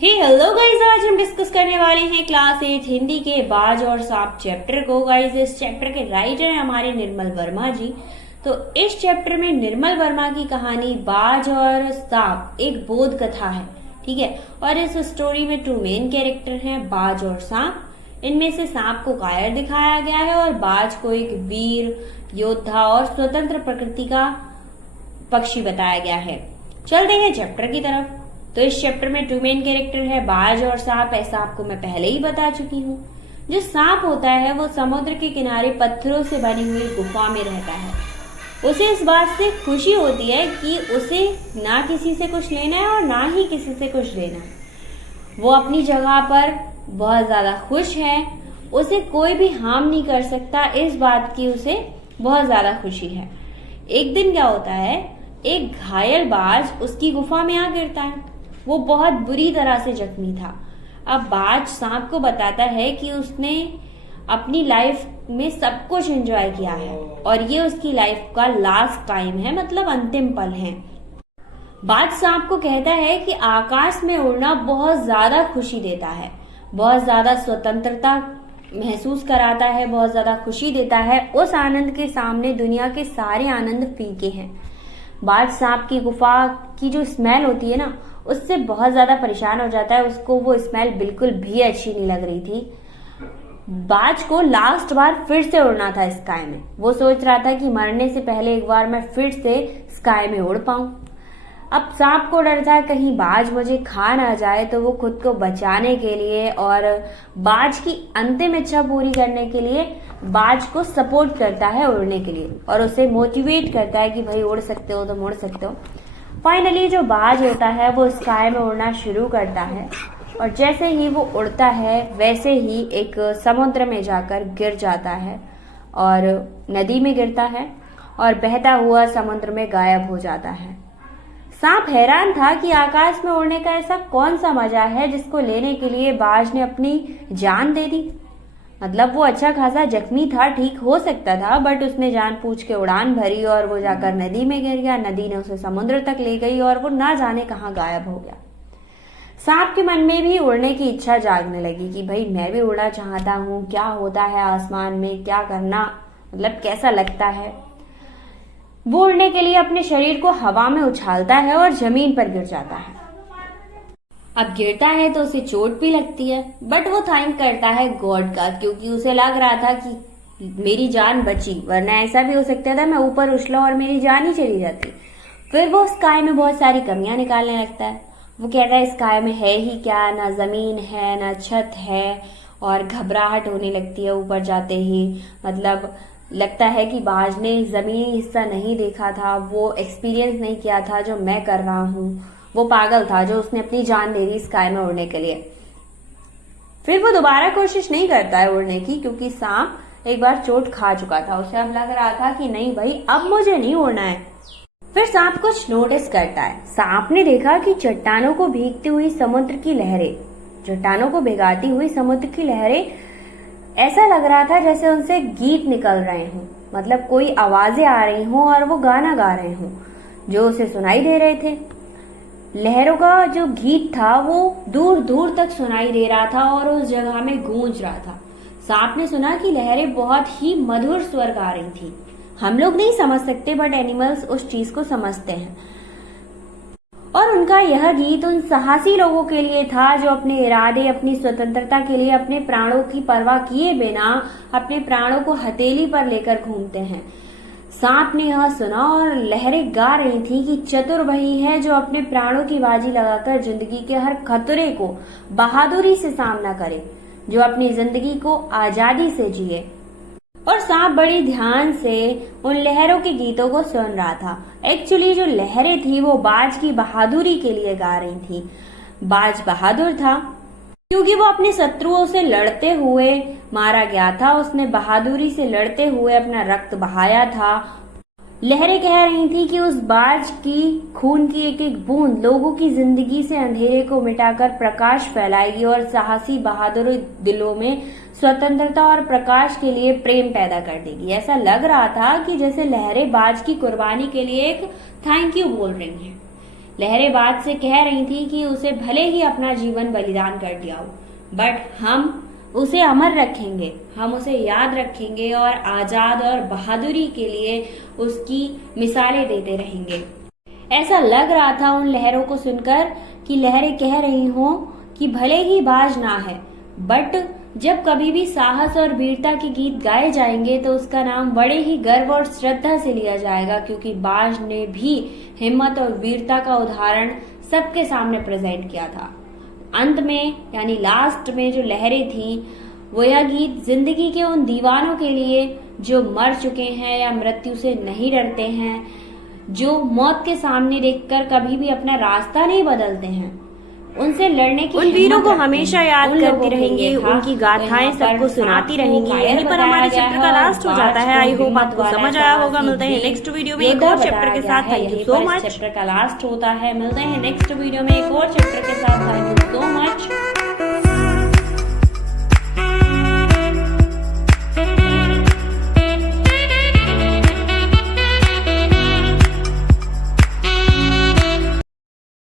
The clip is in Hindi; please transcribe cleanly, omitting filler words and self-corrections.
हेलो गाइस, आज हम डिस्कस करने वाले हैं क्लास 8 हिंदी के बाज और सांप चैप्टर को। गाइस, इस चैप्टर के राइटर हैं हमारे निर्मल वर्मा जी। तो इस चैप्टर में निर्मल वर्मा की कहानी बाज और सांप एक बोध कथा है, ठीक है। और इस स्टोरी में टू मेन कैरेक्टर हैं, बाज और सांप। इनमें से सांप को कायर दिखाया गया है और बाज को एक वीर योद्धा और स्वतंत्र प्रकृति का पक्षी बताया गया है। चलते हैं चैप्टर की तरफ। तो इस चैप्टर में टू मेन कैरेक्टर है बाज और सांप। ऐसा आपको मैं पहले ही बता चुकी हूँ। जो सांप होता है वो समुद्र के किनारे पत्थरों से बनी हुई गुफा में रहता है। उसे इस बात से खुशी होती है कि उसे ना किसी से कुछ लेना है और ना ही किसी से कुछ देना है। वो अपनी जगह पर बहुत ज्यादा खुश है। उसे कोई भी हार्म नहीं कर सकता, इस बात की उसे बहुत ज्यादा खुशी है। एक दिन क्या होता है, एक घायल बाज उसकी गुफा में आ गिरता है। वो बहुत बुरी तरह से जख्मी था। अब बाज सांप को बताता है कि उसने अपनी लाइफ में सब कुछ एंजॉय किया है और ये उसकी लाइफ का लास्ट टाइम है, मतलब अंतिम पल है। बाज सांप को कहता है कि आकाश में उड़ना बहुत ज्यादा खुशी देता है, बहुत ज्यादा स्वतंत्रता महसूस कराता है, बहुत ज्यादा खुशी देता है। उस आनंद के सामने दुनिया के सारे आनंद फीके हैं। बाज सांप की गुफा की जो स्मेल होती है ना, उससे बहुत ज्यादा परेशान हो जाता है। उसको वो स्मेल बिल्कुल भी अच्छी नहीं लग रही थी। बाज को लास्ट बार फिर से उड़ना था स्काई में। वो सोच रहा था कि मरने से पहले एक बार मैं फिर से स्काई में उड़ पाऊं। अब सांप को डर था कहीं बाज मुझे खा ना जाए, तो वो खुद को बचाने के लिए और बाज की अंतिम इच्छा पूरी करने के लिए बाज को सपोर्ट करता है उड़ने के लिए और उसे मोटिवेट करता है कि भाई उड़ सकते हो तो उड़ सकते हो। फाइनली जो बाज होता है वो स्काई में उड़ना शुरू करता है और जैसे ही वो उड़ता है वैसे ही एक समुद्र में जाकर गिर जाता है और नदी में गिरता है और बहता हुआ समुद्र में गायब हो जाता है। सांप हैरान था कि आकाश में उड़ने का ऐसा कौन सा मजा है जिसको लेने के लिए बाज ने अपनी जान दे दी। मतलब वो अच्छा खासा जख्मी था, ठीक हो सकता था, बट उसने जान पूछ के उड़ान भरी और वो जाकर नदी में गिर गया। नदी ने उसे समुद्र तक ले गई और वो ना जाने कहाँ गायब हो गया। सांप के मन में भी उड़ने की इच्छा जागने लगी कि भाई मैं भी उड़ना चाहता हूँ, क्या होता है आसमान में, क्या करना, मतलब कैसा लगता है। वो उड़ने के लिए अपने शरीर को हवा में उछालता है और जमीन पर गिर जाता है। अब गिरता है तो उसे चोट भी लगती है, बट वो थैंक करता है गॉड का, क्योंकि उसे लग रहा था कि मेरी जान बची, वरना ऐसा भी हो सकता था मैं ऊपर उछला और मेरी जान ही चली जाती। फिर वो स्काई में बहुत सारी कमियां निकालने लगता है। वो कहता है स्काई में है ही क्या, ना जमीन है ना छत है, और घबराहट होने लगती है ऊपर जाते ही। मतलब लगता है कि बाज ने जमीनी हिस्सा नहीं देखा था, वो एक्सपीरियंस नहीं किया था जो मैं कर रहा हूँ। वो पागल था जो उसने अपनी जान दे दी स्काई में उड़ने के लिए। फिर वो दोबारा कोशिश नहीं करता है उड़ने की, क्योंकि सांप एक बार चोट खा चुका था। उसे अब लग रहा था कि नहीं भाई, अब मुझे नहीं उड़ना है। फिर सांप कुछ नोटिस करता है। सांप ने देखा कि चट्टानों को भीगती हुई समुद्र की लहरें, चट्टानों को भिगाती हुई समुद्र की लहरें, ऐसा लग रहा था जैसे उनसे गीत निकल रहे हों, मतलब कोई आवाजें आ रही हों और वो गाना गा रहे हों जो उसे सुनाई दे रहे थे। लहरों का जो गीत था वो दूर दूर तक सुनाई दे रहा था और उस जगह में गूंज रहा था। सांप ने सुना कि लहरें बहुत ही मधुर स्वर गा रही थी। हम लोग नहीं समझ सकते, बट एनिमल्स उस चीज को समझते हैं। और उनका यह गीत उन साहसी लोगों के लिए था जो अपने इरादे, अपनी स्वतंत्रता के लिए अपने प्राणों की परवाह किए बिना अपने प्राणों को हथेली पर लेकर घूमते हैं। सांप ने यह सुना और लहरें गा रही थी कि चतुर वही है जो अपने प्राणों की बाजी लगाकर जिंदगी के हर खतरे को बहादुरी से सामना करे, जो अपनी जिंदगी को आजादी से जिए। और सांप बड़ी ध्यान से उन लहरों के गीतों को सुन रहा था। एक्चुअली जो लहरें थी वो बाज की बहादुरी के लिए गा रही थी। बाज बहादुर था क्योंकि वो अपने शत्रुओं से लड़ते हुए मारा गया था। उसने बहादुरी से लड़ते हुए अपना रक्त बहाया था। लहरें कह रही थी कि उस बाज की खून की एक एक बूंद लोगों की जिंदगी से अंधेरे को मिटाकर प्रकाश फैलाएगी और साहसी बहादुर दिलों में स्वतंत्रता और प्रकाश के लिए प्रेम पैदा कर देगी। ऐसा लग रहा था कि जैसे लहरें बाज की कुर्बानी के लिए एक थैंक यू बोल रही हैं। लहरें बाज से कह रही थी कि उसे भले ही अपना जीवन बलिदान कर दिया हो, बट हम उसे अमर रखेंगे, हम उसे याद रखेंगे और आजाद और बहादुरी के लिए उसकी मिसालें देते रहेंगे। ऐसा लग रहा था उन लहरों को सुनकर कि लहरें कह रही हों कि भले ही बाज ना है, बट जब कभी भी साहस और वीरता के गीत गाए जाएंगे तो उसका नाम बड़े ही गर्व और श्रद्धा से लिया जाएगा, क्योंकि बाज ने भी हिम्मत और वीरता का उदाहरण सबके सामने प्रेजेंट किया था। अंत में यानी लास्ट में जो लहरें थीं, वो यह गीत जिंदगी के उन दीवानों के लिए जो मर चुके हैं या मृत्यु से नहीं डरते हैं, जो मौत के सामने देखकर कभी भी अपना रास्ता नहीं बदलते हैं, उनसे लड़ने की उन वीरों को हमेशा याद करती रहेंगी, उनकी गाथाएं सबको सुनाती रहेंगी। यहीं पर हमारे चैप्टर का लास्ट हो जाता है। आई होप आपको समझ आया होगा। मिलते हैं नेक्स्ट वीडियो में एक और चैप्टर के साथ। Thank you so much. Chapter का लास्ट होता है। मिलते हैं नेक्स्ट वीडियो में एक और चैप्टर के साथ। Thank you so